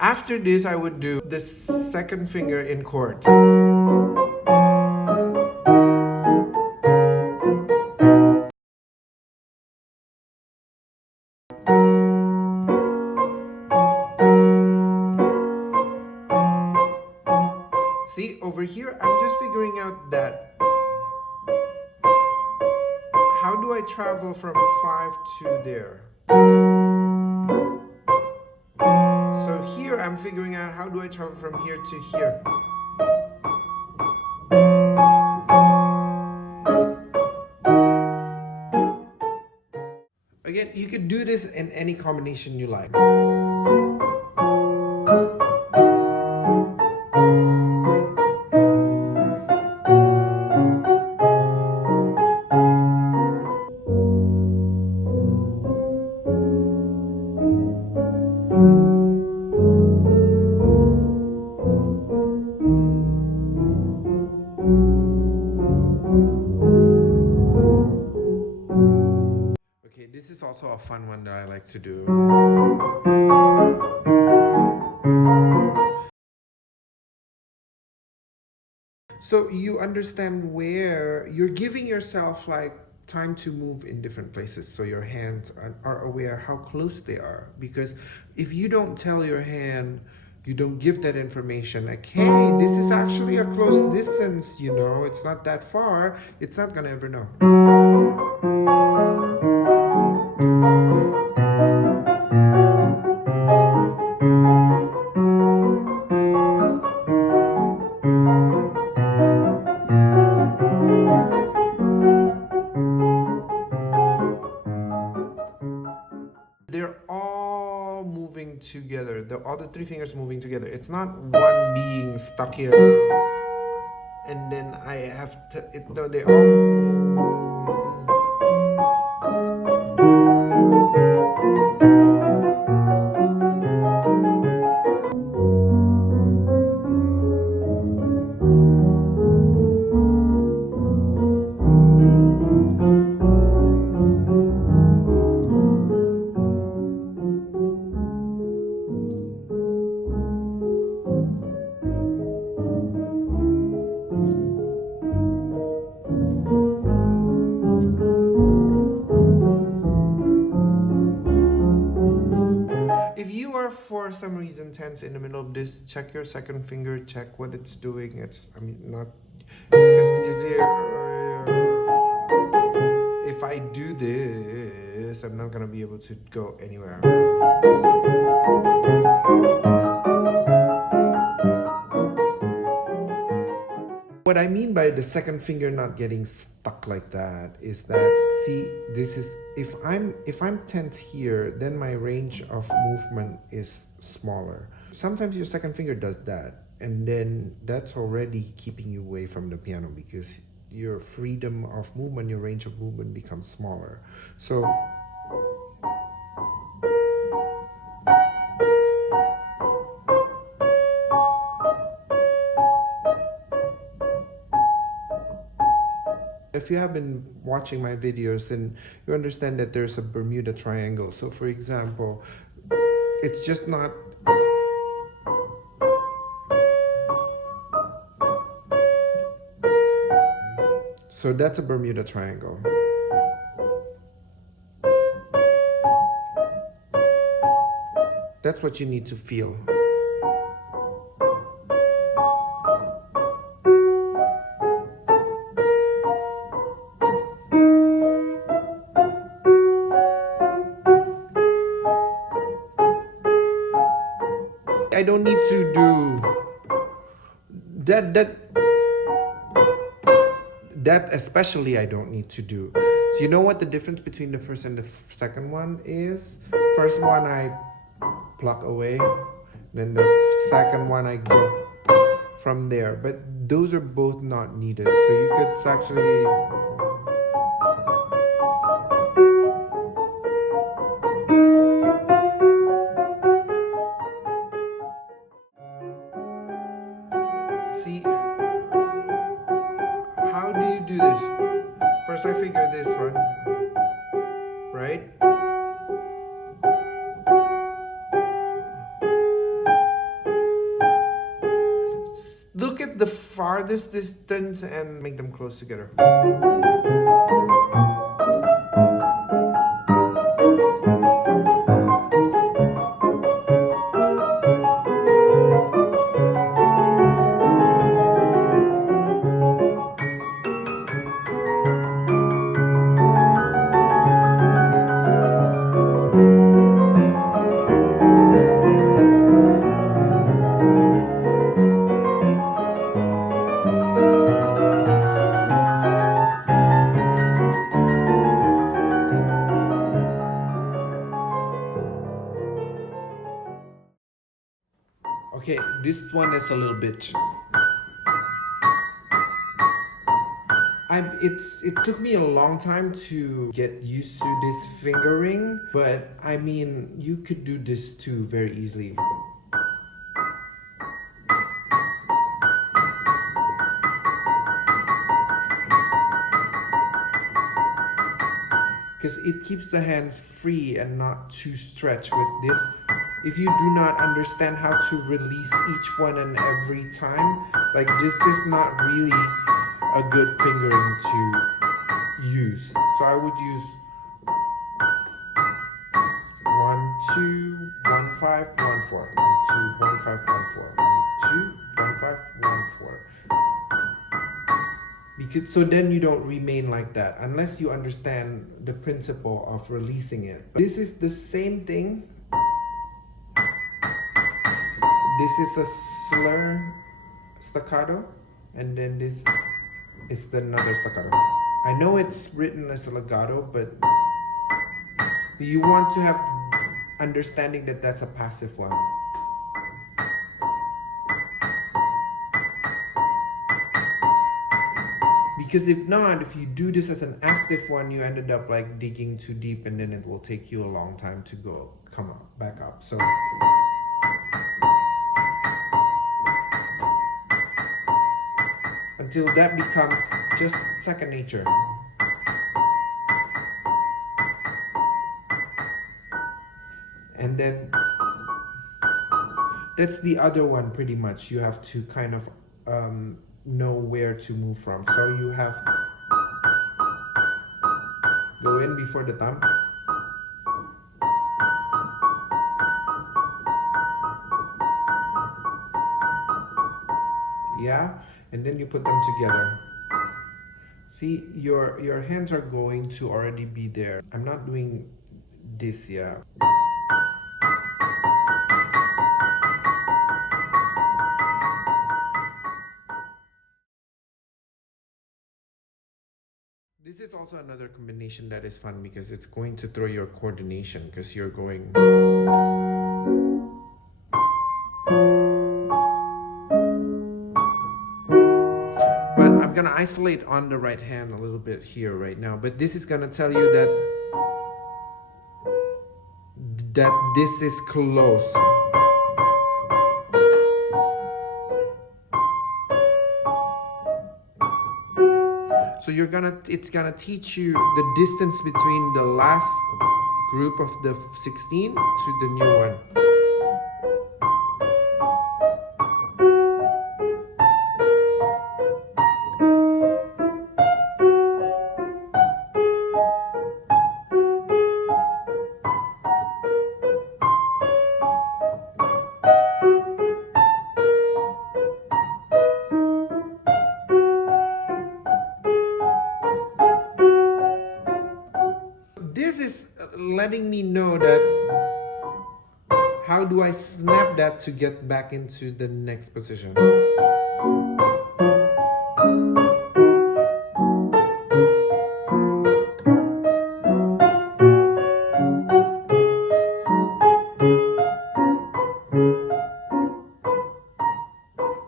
After this, I would do the second finger in chord. See, over here, I'm just figuring out that how do I travel from 5 to there? So here, I'm figuring out how do I travel from here to here? Again, you could do this in any combination you like. Okay, this is also a fun one that I like to do. So you understand where you're giving yourself like time to move in different places so your hands are aware how close they are, because if you don't tell your hand, you don't give that information like, hey, this is actually a close distance, you know, it's not that far, it's not gonna ever know. They're all moving together. All the three fingers moving together. It's not one being stuck here, and then I have to. No, they all. If you are for some reason tense in the middle of this, check your second finger, check what it's doing. I mean, not because if I do this, I'm not gonna be able to go anywhere. What I mean by the second finger not getting stuck like that is that, see, this is if I'm tense here, then my range of movement is smaller. Sometimes your second finger does that, and then that's already keeping you away from the piano because your freedom of movement, your range of movement becomes smaller. So if you have been watching my videos, then you understand that there's a Bermuda Triangle. So for example, it's just not. So that's a Bermuda Triangle. That's what you need to feel. I don't need to do that especially I don't need to do. So you know what the difference between the first and the second one is? First one I pluck away, then the second one I go from there. But those are both not needed. So you could actually. See, how do you do this? First I figure this one, right? the farthest distance and make them close together. Okay, this one is a little bit. It took me a long time to get used to this fingering, but I mean, you could do this too very easily. Because it keeps the hands free and not too stretched with this. If you do not understand how to release each one and every time, like this is not really a good fingering to use. So I would use 1 2 1 5 1 4 1 2 1 5 1 4 1 2 1 5 1 4. Because so then you don't remain like that unless you understand the principle of releasing it. This is the same thing. This is a slur staccato, and then this is another staccato. I know it's written as a legato, but you want to have understanding that that's a passive one. Because if not, if you do this as an active one, you ended up like digging too deep, and then it will take you a long time to come up, back up. So until that becomes just second nature. And then that's the other one pretty much. You have to kind of know where to move from. So you have go in before the thumb. Yeah, and then you put them together. See, your hands are going to already be there. I'm not doing this yet. This is also another combination that is fun because it's going to throw your coordination because you're going. But I'm gonna isolate on the right hand a little bit here right now. But this is gonna tell you that this is close. So it's gonna teach you the distance between the last group of the 16 to the new one. This is letting me know that how do I snap that to get back into the next position.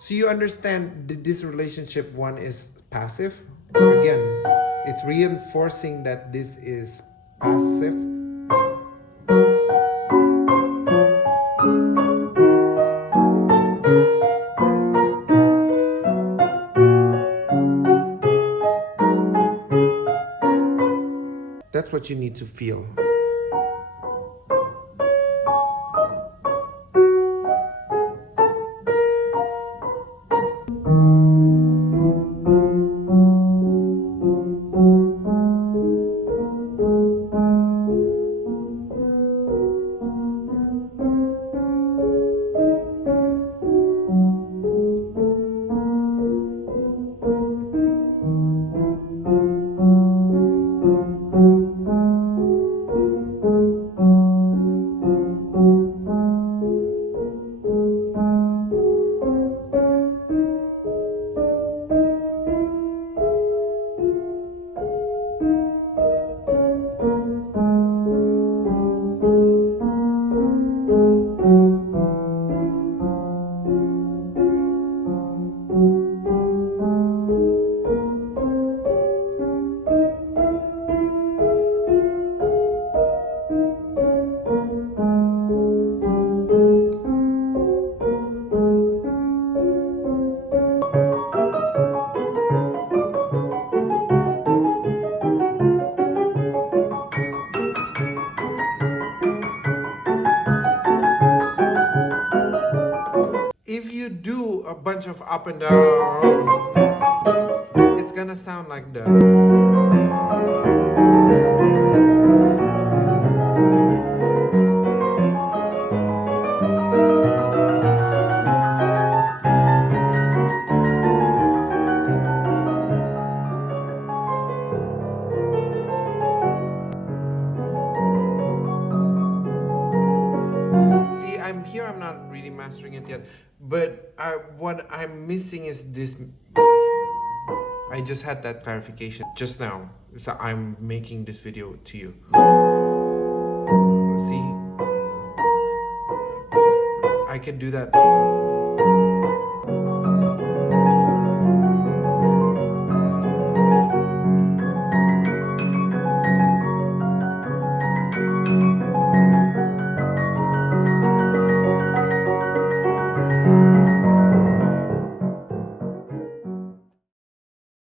So you understand this relationship one is passive. Again, it's reinforcing that this is passive. That's what you need to feel. you do a bunch of up and down, it's gonna sound like that. See, I'm not really mastering it yet, but what I'm missing is this. I just had that clarification just now, so I'm making this video to you. See, I can do that.